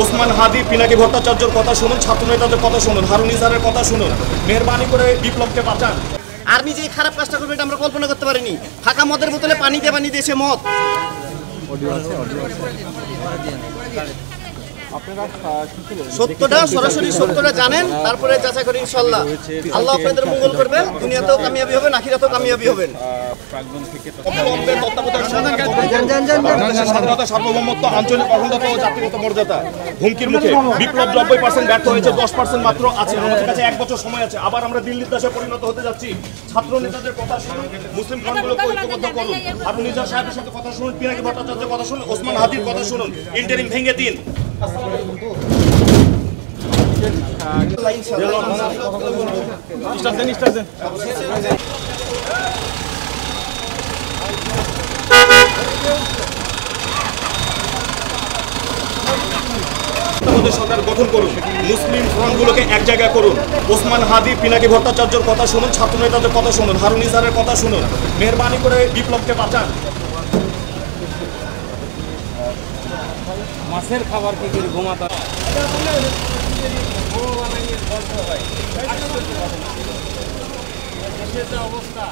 ওসমান হাদি, পিনাকি ভট্টাচার্যের কথা শুনুন, ছাত্র নেতাদের কথা শুনুন, হারুন ইজারের কথা শুনুন। মেহরবানি করে বিপ্লবকে বাঁচান। আর্মি যে খারাপ কাজটা করবে এটা আমরা কল্পনা করতে পারিনি। ফাঁকা মদের বোতলে পানি দিয়েছে মদ। সত্যটা সরাসরি সত্যটা জানেন, তারপরে যাচাই করে ইনশাল্লাহ আল্লাহ আপনাদের মঙ্গল করবেন, দুনিয়াতেও কামিয়াবি হবেন, আখিরাতেও কামিয়াবি হবেন। স্বাধীনতা, সার্বভৌমত্ব, আঞ্চলিক অখণ্ডতা ও জাতিগত মর্যাদা হুমকির মুখে। বিপ্লব 90% ব্যর্থ হয়েছে, 10% মাত্র আছে। আমাদের কাছে 1 বছর সময় আছে। আবার আমরা দিল্লির দেশে পরিণত হতে যাচ্ছি। ছাত্র নেতাদের কথা শুনুন, মুসলিম ফ্রন্টগুলোকে ঐক্যবদ্ধ করুন, হারুন ইজার সাহেবের সাথে কথা শুনুন, পিনাকি ভট্টাচার্যের কথা শুনুন, ওসমান হাদির কথা শুনুন, ইন্টারিম ভেঙে দিন। সরকার গঠন করুন, মুসলিম ফ্রন্টগুলোকে এক জায়গায় করুন। ওসমান হাদি, পিনাকি ভট্টাচার্যের কথা শুনুন, ছাত্র নেতাদের কথা শুনুন, হারুন ইজারের কথা শুনুন। মেহরবানি করে বিপ্লবকে বাঁচান। মাছের খাবার কি করে ঘুমাতে অবস্থা